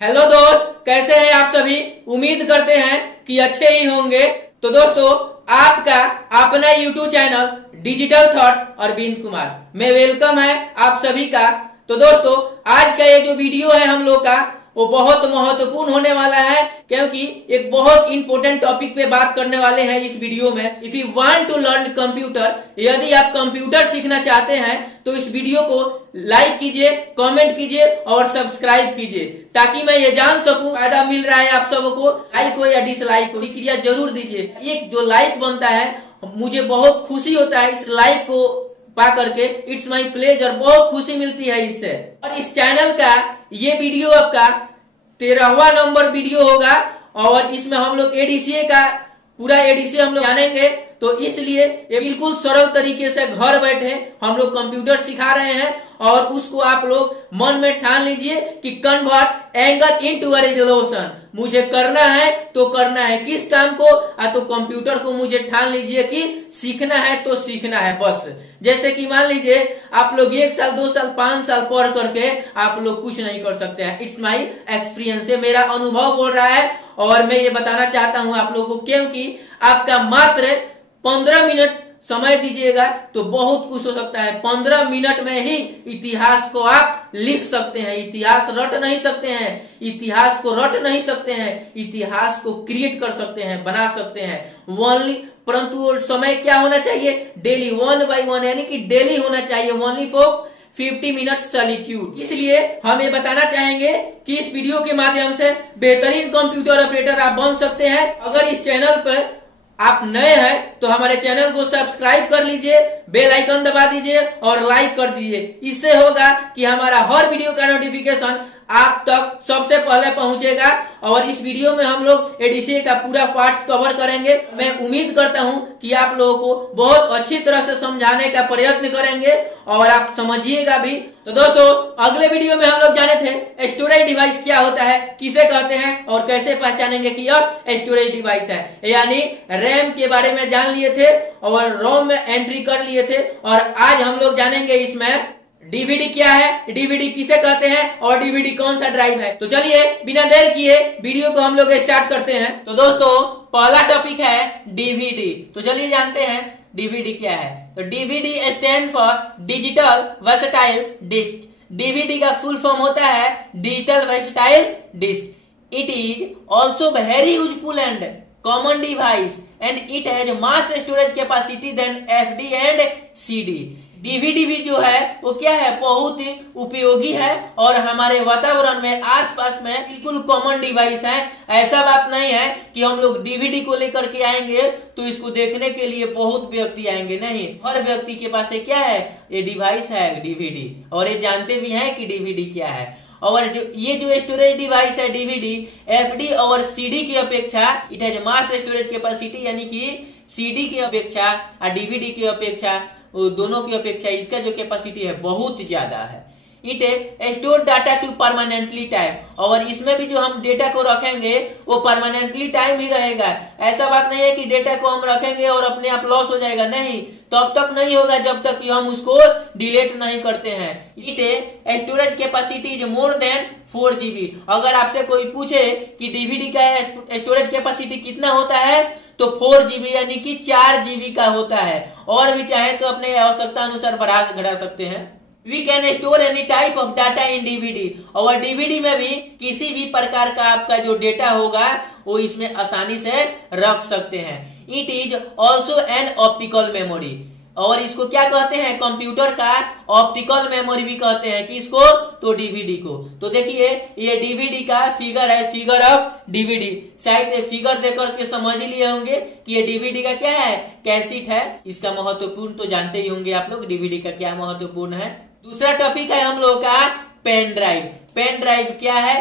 Hello दोस्त, कैसे हैं आप सभी। उम्मीद करते हैं कि अच्छे ही होंगे। तो दोस्तों, आपका अपना YouTube channel digital thought Arvind Kumar में वेलकम है आप सभी का। तो दोस्तों, आज का ये जो वीडियो है हम लोग का वो बहुत महत्वपूर्ण होने वाला है, क्योंकि एक बहुत इंपॉर्टेंट टॉपिक पे बात करने वाले हैं इस वीडियो में। If you want to learn computer, यदि आप कंप्यूटर सीखना चाहते हैं तो इस वीडियो को लाइक कीजिए, कमेंट कीजिए और सब्सक्राइब कीजिए, ताकि मैं ये जान सकूं फायदा मिल रहा है आप सबको। लाइक हो या डिसलाइक हो, प्रतिक्रिया जरूर दीजिए। एक जो लाइक बनता है मुझे बहुत खुशी होता है, इस लाइक को पा करके इट्स माई प्लेजर, बहुत खुशी मिलती है इससे। और इस चैनल का ये वीडियो आपका 13वां नंबर वीडियो होगा और इसमें हम लोग एडीसीए का पूरा एडीसीए हम लोग जानेंगे। तो इसलिए ये बिल्कुल सरल तरीके से घर बैठे हम लोग कंप्यूटर सिखा रहे हैं और उसको आप लोग मन में ठान लीजिए कि convert anger into a resolution. मुझे करना है तो करना है, किस काम को, तो कंप्यूटर को मुझे ठान लीजिए कि सीखना है तो सीखना है बस। जैसे कि मान लीजिए आप लोग 1 साल 2 साल 5 साल पढ़ करके आप लोग कुछ नहीं कर सकते हैं। इट्स माई एक्सपीरियंस, मेरा अनुभव बोल रहा है और मैं ये बताना चाहता हूं आप लोगों को, क्योंकि आपका मात्र 15 मिनट समय दीजिएगा तो बहुत कुछ हो सकता है। 15 मिनट में ही इतिहास को आप लिख सकते हैं। इतिहास रट नहीं सकते हैं, इतिहास को रट नहीं सकते हैं, इतिहास को क्रिएट कर सकते हैं, बना सकते हैं ओनली। परंतु समय क्या होना चाहिए, डेली 1 by 1, यानी कि डेली होना चाहिए ओनली फॉर 50 मिनट्स सॉलिट्यूड। इसलिए हम ये बताना चाहेंगे कि इस वीडियो के माध्यम से बेहतरीन कंप्यूटर ऑपरेटर आप बन सकते हैं। अगर इस चैनल पर आप नए हैं तो हमारे चैनल को सब्सक्राइब कर लीजिए, बेल आइकन दबा दीजिए और लाइक कर दीजिए। इससे होगा कि हमारा हर वीडियो का नोटिफिकेशन आप तक सबसे पहले पहुंचेगा। और इस वीडियो में हम लोग एडीसीए का पूरा पार्ट्स कवर करेंगे। मैं उम्मीद करता हूं कि आप लोगों को बहुत अच्छी तरह से समझाने का प्रयत्न करेंगे और आप समझिएगा भी। तो दोस्तों, अगले वीडियो में हम लोग जाने थे स्टोरेज डिवाइस क्या होता है, किसे कहते हैं और कैसे पहचानेंगे कि यह स्टोरेज डिवाइस है। यानी रैम के बारे में जान लिए थे और रोम में एंट्री कर लिए थे, और आज हम लोग जानेंगे इसमें डीवीडी क्या है, डीवीडी किसे कहते हैं और डीवीडी कौन सा ड्राइव है। तो चलिए बिना देर किए वीडियो को हम लोग स्टार्ट करते हैं। तो दोस्तों, पहला टॉपिक है डीवीडी। तो चलिए जानते हैं डीवीडी क्या है। तो DVD stand for digital versatile disc. DVD का फुल फॉर्म होता है digital versatile disc. It is also very useful and common device and it has mass storage capacity than FD and CD. DVD भी जो है वो क्या है, बहुत ही उपयोगी है और हमारे वातावरण में आसपास में बिल्कुल कॉमन डिवाइस है। ऐसा बात नहीं है कि हम लोग डीवीडी को लेकर के आएंगे तो इसको देखने के लिए बहुत व्यक्ति आएंगे, नहीं। हर व्यक्ति के पास क्या है, ये डिवाइस है डीवीडी, और ये जानते भी है कि डीवीडी क्या है। और ये जो स्टोरेज डिवाइस है डीवीडी, एफडी और सीडी की अपेक्षा it has mass storage capacity, यानी कि सीडी की अपेक्षा और डीवीडी की अपेक्षा, दोनों की अपेक्षा इसका जो कैपेसिटी है बहुत ज्यादा है। It store data to permanently time, और इसमें भी जो हम डेटा को रखेंगे वो परमानेंटली टाइम ही रहेगा। ऐसा बात नहीं है कि डेटा को हम रखेंगे और अपने आप लॉस हो जाएगा, नहीं, तब तक नहीं होगा जब तक कि हम उसको डिलीट नहीं करते हैं। It storage capacity is more than 4 GB। अगर आपसे कोई पूछे कि डीवीडी का स्टोरेज कैपेसिटी कितना होता है तो 4 GB यानी कि 4 GB का होता है, और भी चाहे तो अपने आवश्यकता अनुसार बढ़ा घटा सकते हैं। We can store any type of data in DVD, और डीवीडी में भी किसी भी प्रकार का आपका जो डेटा होगा वो इसमें आसानी से रख सकते हैं। It is also an optical memory, और इसको क्या कहते हैं, कंप्यूटर का ऑप्टिकल मेमोरी भी कहते हैं। किसको, तो डीवीडी को। तो देखिए ये डीवीडी का फिगर है, फिगर ऑफ डीवीडी। शायद ये फिगर देखकर के समझ ही लिए होंगे कि ये डीवीडी का क्या है, कैसेट है। इसका महत्वपूर्ण तो जानते ही होंगे आप लोग, डीवीडी का क्या महत्वपूर्ण है। दूसरा टॉपिक है हम लोग का पेन ड्राइव। पेन ड्राइव क्या है,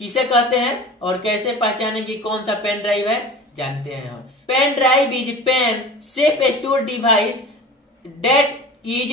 किसे कहते हैं और कैसे पहचाने की कौन सा पेन ड्राइव है, जानते हैं हम। Pen drive is pen safe store device that is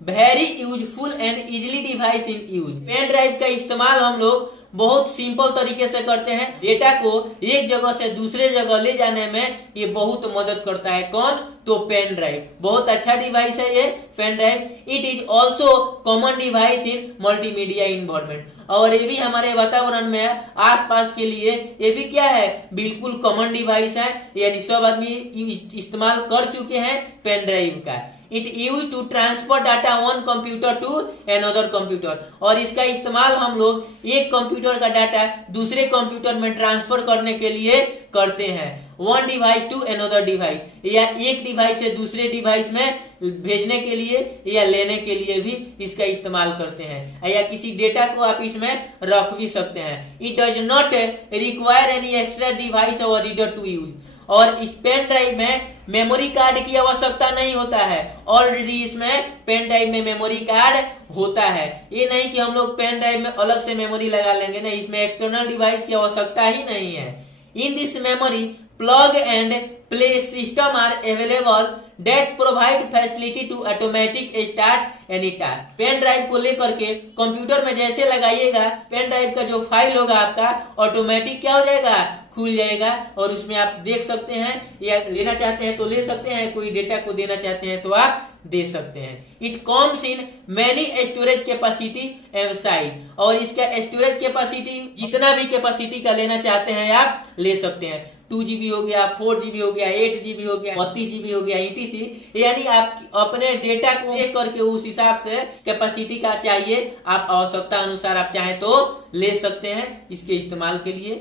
very useful and easily device in use। Pen drive का इस्तेमाल हम लोग बहुत सिंपल तरीके से करते हैं। डेटा को एक जगह से दूसरे जगह ले जाने में ये बहुत मदद करता है। कौन? तो पेन ड्राइव बहुत अच्छा डिवाइस है ये pen drive. It is also common device in multimedia environment. और ये भी हमारे वातावरण में आसपास के लिए ये भी क्या है, बिल्कुल कॉमन डिवाइस है, यानी सब आदमी इस्तेमाल कर चुके हैं पेन ड्राइव का। It use to transfer data one computer to another computer. और इसका इस्तेमाल हम लोग एक कंप्यूटर का डाटा दूसरे कंप्यूटर में ट्रांसफर करने के लिए करते हैं। One device to another device, या एक डिवाइस से दूसरे डिवाइस में भेजने के लिए या लेने के लिए भी इसका इस्तेमाल करते हैं, या किसी डेटा को आप इसमें रख भी सकते हैं। It does not require any extra device और रीडर टू यूज। और इस पेन ड्राइव में मेमोरी कार्ड की आवश्यकता नहीं होता है। ऑलरेडी इसमें पेन ड्राइव में मेमोरी कार्ड होता है। ये नहीं कि हम लोग पेन ड्राइव में अलग से मेमोरी लगा लेंगे, नहीं, इसमें एक्सटर्नल डिवाइस की आवश्यकता ही नहीं है। In this memory plug and play system are available that provide facility to automatic start any task। Pen drive को लेकर के कंप्यूटर में जैसे लगाइएगा, पेन ड्राइव का जो फाइल होगा आपका ऑटोमेटिक क्या हो जाएगा, खुल जाएगा, और उसमें आप देख सकते हैं, या लेना चाहते हैं तो ले सकते हैं, कोई डेटा को देना चाहते हैं तो आप दे सकते हैं। It comes in many storage capacity and size. और इसका स्टोरेज कैपेसिटी जितना भी कैपेसिटी का लेना चाहते हैं आप ले सकते हैं। 2GB हो गया, 4GB हो गया, 8GB हो गया, 32GB हो गया, ETC, यानी आप अपने डेटा को देख करके उस हिसाब से कैपेसिटी का चाहिए आप आवश्यकता अनुसार आप चाहे तो ले सकते हैं इसके इस्तेमाल के लिए।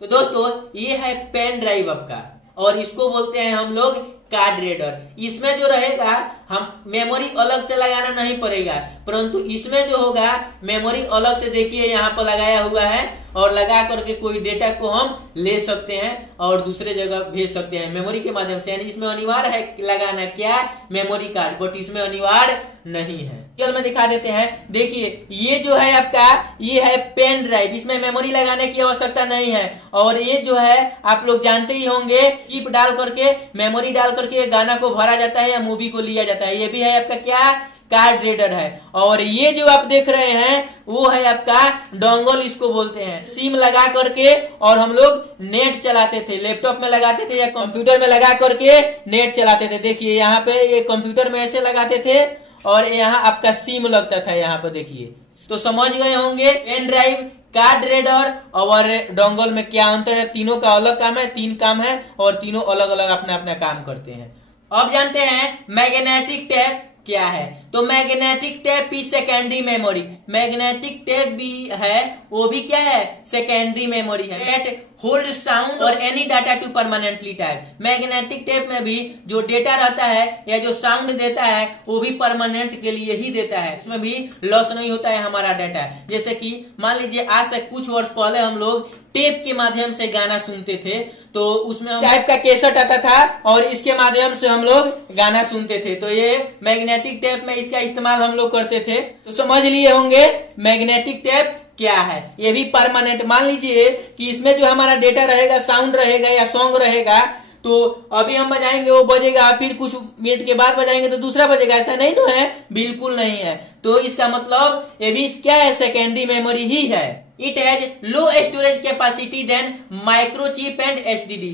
तो दोस्तों ये है पेन ड्राइव आपका, और इसको बोलते हैं हम लोग कार्ड रीडर। इसमें जो रहेगा हम मेमोरी अलग से लगाना नहीं पड़ेगा, परंतु इसमें जो होगा मेमोरी अलग से, देखिए यहाँ पर लगाया हुआ है, और लगा करके कोई डेटा को हम ले सकते हैं और दूसरे जगह भेज सकते हैं मेमोरी के माध्यम से। यानी इसमें अनिवार्य है लगाना क्या, मेमोरी कार्ड, बट इसमें अनिवार्य नहीं है। चल में दिखा देते हैं। देखिए ये जो है आपका, ये है पेन ड्राइव, इसमें मेमोरी लगाने की आवश्यकता नहीं है। और ये जो है आप लोग जानते ही होंगे, चिप डाल करके मेमोरी डाल करके गाना को भरा जाता है या मूवी को लिया जाता है। ये भी है आपका क्या, कार्ड रीडर है। और ये जो आप देख रहे हैं वो है आपका डोंगल, इसको बोलते हैं। सिम लगा करके और हम लोग नेट चलाते थे, लैपटॉप में लगाते थे या कंप्यूटर में लगा करके नेट चलाते थे। देखिए यहाँ पे ये कंप्यूटर में ऐसे लगाते थे और यहाँ आपका सिम लगता था यहाँ पे, देखिए। तो समझ गए होंगे पेन ड्राइव, कार्ड रीडर और डोंगल में क्या अंतर है। तीनों का अलग काम है, 3 काम है, और तीनों अलग अलग अपना अपना काम करते हैं। अब जानते हैं मैग्नेटिक टेप क्या है। तो मैग्नेटिक टेप भी सेकेंडरी मेमोरी, मैग्नेटिक टेप भी है, वो भी क्या है, सेकेंडरी मेमोरी है। दैट होल्ड साउंड और any data to permanently type. Magnetic tape में भी जो डेटा रहता है या जो साउंड देता है वो भी परमानेंट के लिए ही देता है, इसमें भी लॉस नहीं होता है हमारा डाटा। जैसे कि मान लीजिए आज से कुछ वर्ष पहले हम लोग टेप के माध्यम से गाना सुनते थे, तो उसमें टाइप का कैसेट आता था और इसके माध्यम से हम लोग गाना सुनते थे। तो ये मैग्नेटिक टेप में इसका इस्तेमाल हम लोग करते थे। तो समझ लिए होंगे मैग्नेटिक टेप क्या है। ये भी परमानेंट, मान लीजिए कि इसमें जो हमारा डेटा रहेगा, साउंड रहेगा या सॉन्ग रहेगा, तो अभी हम बजाएंगे वो बजेगा, फिर कुछ मिनट के बाद बजाएंगे तो दूसरा बजेगा, ऐसा नहीं तो है, बिल्कुल नहीं है। तो इसका मतलब ये भी क्या है, सेकेंडरी मेमोरी ही है। It has low storage capacity than microchip and HDD.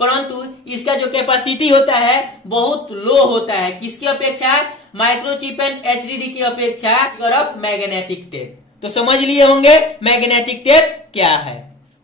परंतु इसका जो कैपेसिटी होता है बहुत लो होता है, किसकी अपेक्षा, माइक्रोचिप एंड एचडीडी की अपेक्षा, ऑफ मैग्नेटिक टेप। तो समझ लिए होंगे मैग्नेटिक टेप क्या है।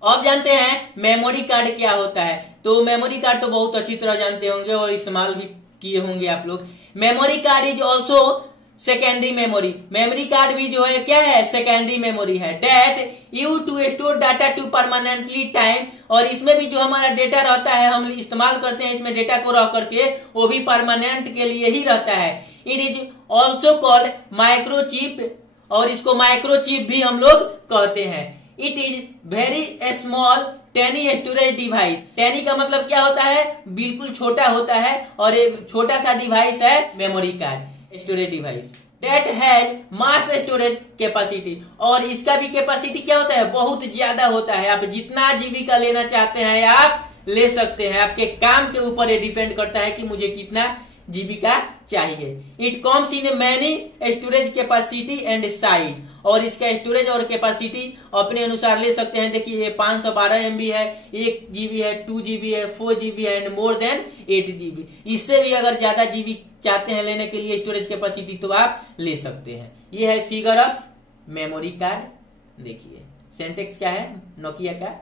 अब जानते हैं मेमोरी कार्ड क्या होता है। तो मेमोरी कार्ड तो बहुत अच्छी तरह जानते होंगे और इस्तेमाल भी किए होंगे आप लोग। Memory card is also secondary memory. Memory card भी जो है क्या है, सेकेंडरी मेमोरी है। That use to store data to permanently time. और इसमें भी जो हमारा डेटा रहता है हम इस्तेमाल करते हैं, इसमें डेटा को रख करके, वो भी परमानेंट के लिए ही रहता है। It is also called microchip, और इसको माइक्रोचिप भी हम लोग कहते हैं। It is very small tiny storage device. Tiny का मतलब क्या होता है, बिल्कुल छोटा होता है, और एक छोटा सा डिवाइस है memory card, storage device. That has mass storage capacity. और इसका भी कैपेसिटी क्या होता है, बहुत ज्यादा होता है। आप जितना जीबी का लेना चाहते हैं आप ले सकते हैं, आपके काम के ऊपर ये डिपेंड करता है कि मुझे कितना जीबी का चाहिए। It comes in many storage capacity and size. और इसका स्टोरेज और कैपेसिटी अपने अनुसार ले सकते हैं। देखिए ये 512 MB है, 1 GB है, 2 GB है, 4 GB है एंड मोर देन 8 GB। इससे भी अगर ज्यादा GB चाहते हैं लेने के लिए स्टोरेज कैपेसिटी तो आप ले सकते हैं। ये है फिगर ऑफ मेमोरी कार्ड। देखिए सिंटेक्स क्या है नोकिया का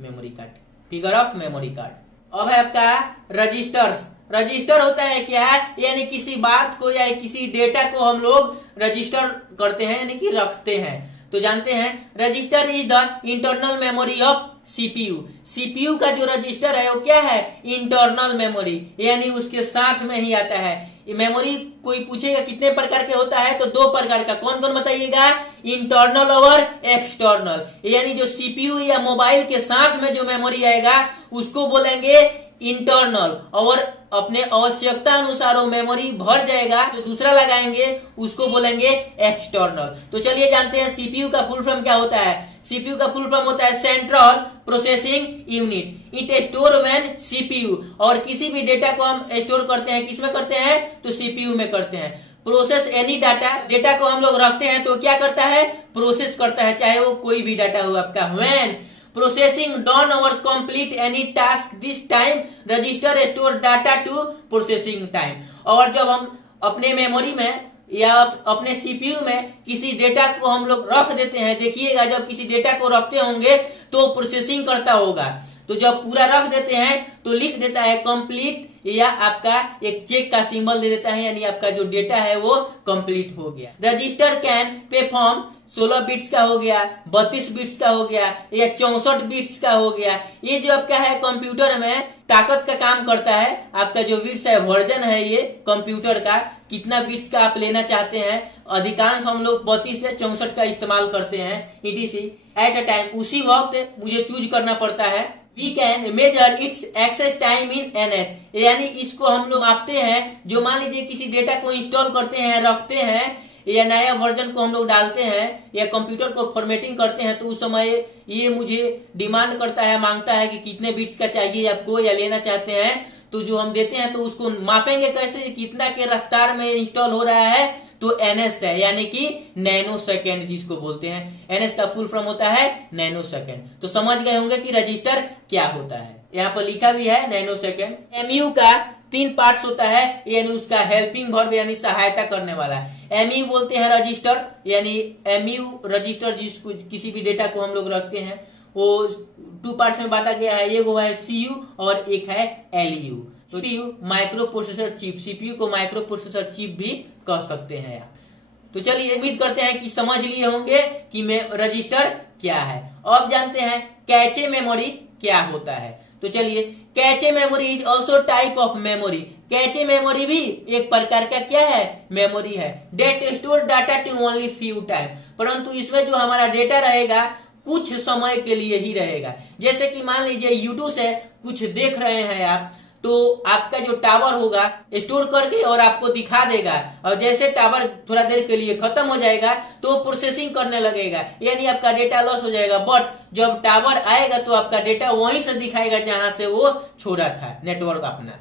memory card, figure of memory card. अब है आपका रजिस्टर्स। रजिस्टर होता है क्या, यानी किसी बात को या किसी डेटा को हम लोग रजिस्टर करते हैं यानी कि रखते हैं। तो जानते हैं register is the internal memory of CPU. CPU का जो रजिस्टर है वो क्या है, इंटरनल मेमोरी, यानी उसके साथ में ही आता है। मेमोरी कोई पूछेगा कितने प्रकार के होता है, तो 2 प्रकार का। कौन कौन बताइएगा, इंटरनल और एक्सटर्नल। यानी जो सीपीयू या मोबाइल के साथ में जो मेमोरी आएगा उसको बोलेंगे इंटरनल, और अपने आवश्यकता अनुसार वो मेमोरी भर जाएगा जो दूसरा लगाएंगे उसको बोलेंगे एक्सटर्नल। तो चलिए जानते हैं सीपीयू का फुल फॉर्म क्या होता है। सीपीयू का फुल फॉर्म होता है central processing unit. It store when CPU, और किसी भी डेटा को हम स्टोर करते हैं किसमें करते हैं, तो सीपीयू में करते हैं। प्रोसेस एनी डाटा, डेटा को हम लोग रखते हैं तो क्या करता है, प्रोसेस करता है, चाहे वो कोई भी डाटा हो आपका। व्हेन प्रोसेसिंग डन और complete any task this time register store data to processing time. और जब हम अपने मेमोरी में या अपने सीपीयू में किसी डेटा को हम लोग रख देते हैं, देखिएगा जब किसी डेटा को रखते होंगे तो प्रोसेसिंग करता होगा, तो जब पूरा रख देते हैं तो लिख देता है कंप्लीट, या आपका एक चेक का सिंबल दे देता है, यानी आपका जो डेटा है वो कंप्लीट हो गया। रजिस्टर कैन परफॉर्म 16 बिट्स का हो गया, 32 बिट्स का हो गया, या 64 बिट्स का हो गया। ये जो आपका है कंप्यूटर में ताकत का काम करता है। आपका जो बिट्स है वर्जन है ये कंप्यूटर का, कितना बिट्स का आप लेना चाहते हैं। अधिकांश हम लोग 32 से 64 का इस्तेमाल करते हैं। ETC एट अ टाइम, उसी वक्त मुझे चूज करना पड़ता है। We can measure its access time in NS, यानी इसको हम लोग मापते हैं। जो मान लीजिए किसी डेटा को इंस्टॉल करते हैं, रखते हैं, या नया वर्जन को हम लोग डालते हैं या कंप्यूटर को फॉर्मेटिंग करते हैं, तो उस समय ये मुझे डिमांड करता है, मांगता है कि कितने बिट्स का चाहिए आपको या लेना चाहते हैं। तो जो हम देते हैं तो उसको मापेंगे कैसे, कितना के रफ्तार में इंस्टॉल हो रहा है, तो NS है, यानी कि नैनो सेकेंड जिसको बोलते हैं। NS का फुल फॉर्म होता है नैनो सेकेंड। तो समझ गए होंगे कि रजिस्टर क्या होता है। यहाँ पर लिखा भी है नैनो सेकेंड। MU का 3 पार्ट्स होता है, यानी उसका हेल्पिंग वर्ब यानी सहायता करने वाला। MU बोलते हैं रजिस्टर, यानी MU रजिस्टर जिसको किसी भी डेटा को हम लोग रखते हैं वो 2 पार्ट्स में बांटा गया है। एक है CU और एक है LU। तो माइक्रो प्रोसेसर चिप, सीपीयू को माइक्रो प्रोसेसर चिप भी कह सकते हैं आप। तो चलिए उम्मीद करते हैं कि समझ लिए होंगे कि रजिस्टर क्या है। अब जानते हैं कैचे मेमोरी क्या होता है। तो चलिए, cache memory is also type of memory. Cache memory भी एक प्रकार का क्या है, मेमोरी है। That store data to only few time, परंतु इसमें जो हमारा डेटा रहेगा कुछ समय के लिए ही रहेगा। जैसे कि मान लीजिए यूट्यूब से कुछ देख रहे हैं आप, तो आपका जो टावर होगा स्टोर करके और आपको दिखा देगा, और जैसे टावर थोड़ा देर के लिए खत्म हो जाएगा तो प्रोसेसिंग करने लगेगा, यानी आपका डेटा लॉस हो जाएगा। बट जब टावर आएगा तो आपका डेटा वहीं से दिखाएगा जहां से वो छोड़ा था नेटवर्क अपना।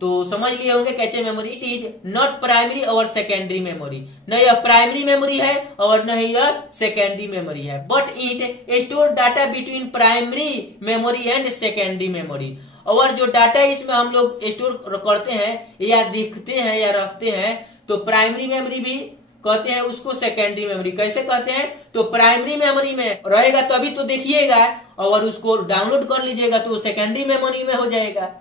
तो समझ लिए होंगे cache memory. It is not primary और सेकेंडरी मेमोरी, न यह प्राइमरी मेमोरी है और न ही यह सेकेंडरी मेमोरी है। But it store data between primary memory and secondary memory. और जो डाटा इसमें हम लोग स्टोर करते हैं या दिखते हैं या रखते हैं, तो प्राइमरी मेमोरी भी कहते हैं उसको, सेकेंडरी मेमोरी कैसे कहते हैं, तो प्राइमरी मेमोरी में रहेगा तभी तो देखिएगा, और उसको डाउनलोड कर लीजिएगा तो सेकेंडरी मेमोरी में हो जाएगा।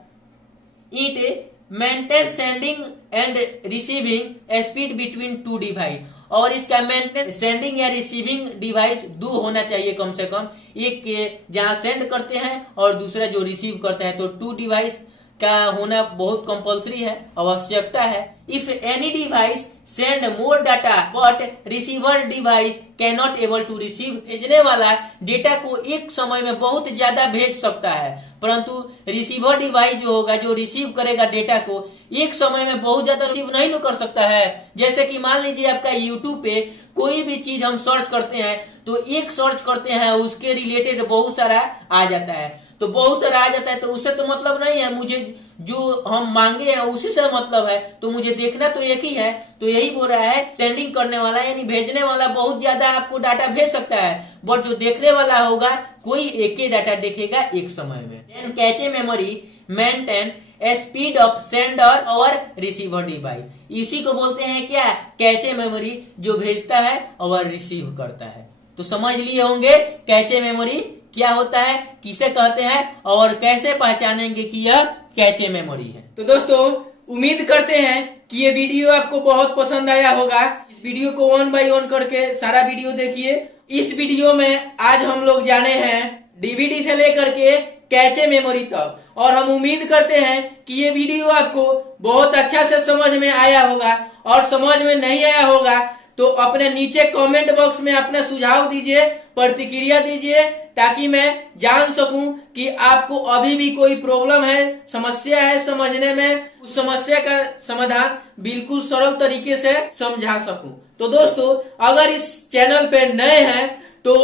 It maintain sending end receiving speed between 2 device, और इसका मेंटेन सेंडिंग या रिसीविंग डिवाइस 2 होना चाहिए कम से कम। एक जहां सेंड करते हैं और दूसरा जो रिसीव करता है, तो 2 डिवाइस का होना बहुत कंपल्सरी है, आवश्यकता है। If any device send more data but receiver device can not able to receive, भेजने वाला डेटा को एक समय में बहुत ज्यादा भेज सकता है, परंतु रिसीवर डिवाइस जो होगा, जो रिसीव करेगा डेटा को, एक समय में बहुत ज्यादा रिसीव नहीं कर सकता है। जैसे कि मान लीजिए आपका यूट्यूब पे कोई भी चीज हम सर्च करते हैं, तो एक सर्च करते हैं उसके रिलेटेड बहुत सारा आ जाता है, तो बहुत सारा आ जाता है, तो उससे तो मतलब नहीं है। मुझे जो हम मांगे हैं उसी से मतलब है, तो मुझे देखना तो एक ही है। तो यही बोल रहा है, सेंडिंग करने वाला यानी भेजने वाला बहुत ज्यादा आपको डाटा भेज सकता है, बट जो देखने वाला होगा कोई एक ही डाटा देखेगा एक समय में। Then cache memory maintain speed of sender और रिसीवर डिवाइस, इसी को बोलते हैं क्या, कैचे मेमोरी, जो भेजता है और रिसीव करता है। तो समझ लिए होंगे कैचे मेमोरी क्या होता है, किसे कहते हैं और कैसे पहचानेंगे कि यह कैचे मेमोरी है। तो दोस्तों उम्मीद करते हैं कि ये वीडियो आपको बहुत पसंद आया होगा। इस वीडियो को 1 बाय 1 करके सारा वीडियो देखिए। इस वीडियो में आज हम लोग जाने हैं डीवीडी से लेकर के कैचे मेमोरी तक, और हम उम्मीद करते हैं कि ये वीडियो आपको बहुत अच्छा से समझ में आया होगा, और समझ में नहीं आया होगा तो अपने नीचे कमेंट बॉक्स में अपना सुझाव दीजिए, प्रतिक्रिया दीजिए, ताकि मैं जान सकूं कि आपको अभी भी कोई प्रॉब्लम है, समस्या है समझने में, उस समस्या का समाधान बिल्कुल सरल तरीके से समझा सकूं। तो दोस्तों अगर इस चैनल पे नए हैं तो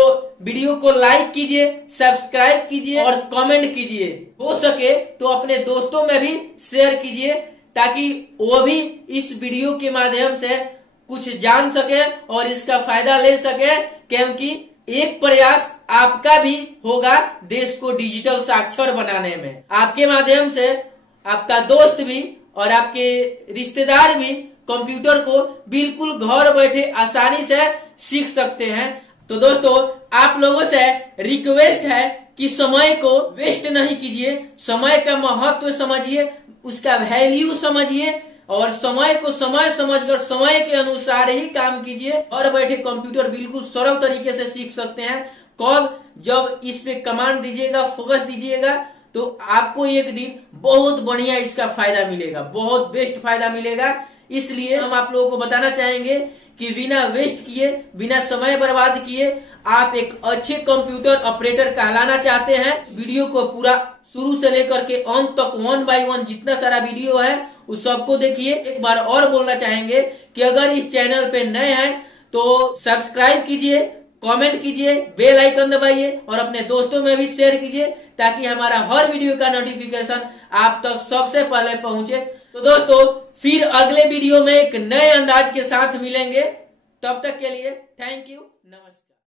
वीडियो को लाइक कीजिए, सब्सक्राइब कीजिए और कमेंट कीजिए। हो सके तो अपने दोस्तों में भी शेयर कीजिए, ताकि वो भी इस वीडियो के माध्यम से कुछ जान सके और इसका फायदा ले सके, क्योंकि एक प्रयास आपका भी होगा देश को डिजिटल साक्षर बनाने में। आपके माध्यम से आपका दोस्त भी और आपके रिश्तेदार भी कंप्यूटर को बिल्कुल घर बैठे आसानी से सीख सकते हैं। तो दोस्तों आप लोगों से रिक्वेस्ट है कि समय को वेस्ट नहीं कीजिए, समय का महत्व समझिए, उसका वैल्यू समझिए, और समय को समय समझकर समय के अनुसार ही काम कीजिए। और बैठे कंप्यूटर बिल्कुल सरल तरीके से सीख सकते हैं। कब, जब इस पे कमांड दीजिएगा, फोकस दीजिएगा, तो आपको एक दिन बहुत बढ़िया इसका फायदा मिलेगा, बहुत बेस्ट फायदा मिलेगा। इसलिए हम आप लोगों को बताना चाहेंगे कि बिना वेस्ट किए, बिना समय बर्बाद किए आप एक अच्छे कंप्यूटर ऑपरेटर कहलाना चाहते हैं। वीडियो को पूरा शुरू से लेकर के अंत तक 1 बाय 1 जितना सारा वीडियो है उस सबको देखिए। एक बार और बोलना चाहेंगे कि अगर इस चैनल पे नए हैं तो सब्सक्राइब कीजिए, कमेंट कीजिए, बेल आइकन दबाइए और अपने दोस्तों में भी शेयर कीजिए, ताकि हमारा हर वीडियो का नोटिफिकेशन आप तक सबसे पहले पहुंचे। तो दोस्तों फिर अगले वीडियो में एक नए अंदाज के साथ मिलेंगे। तब तक के लिए थैंक यू, नमस्कार।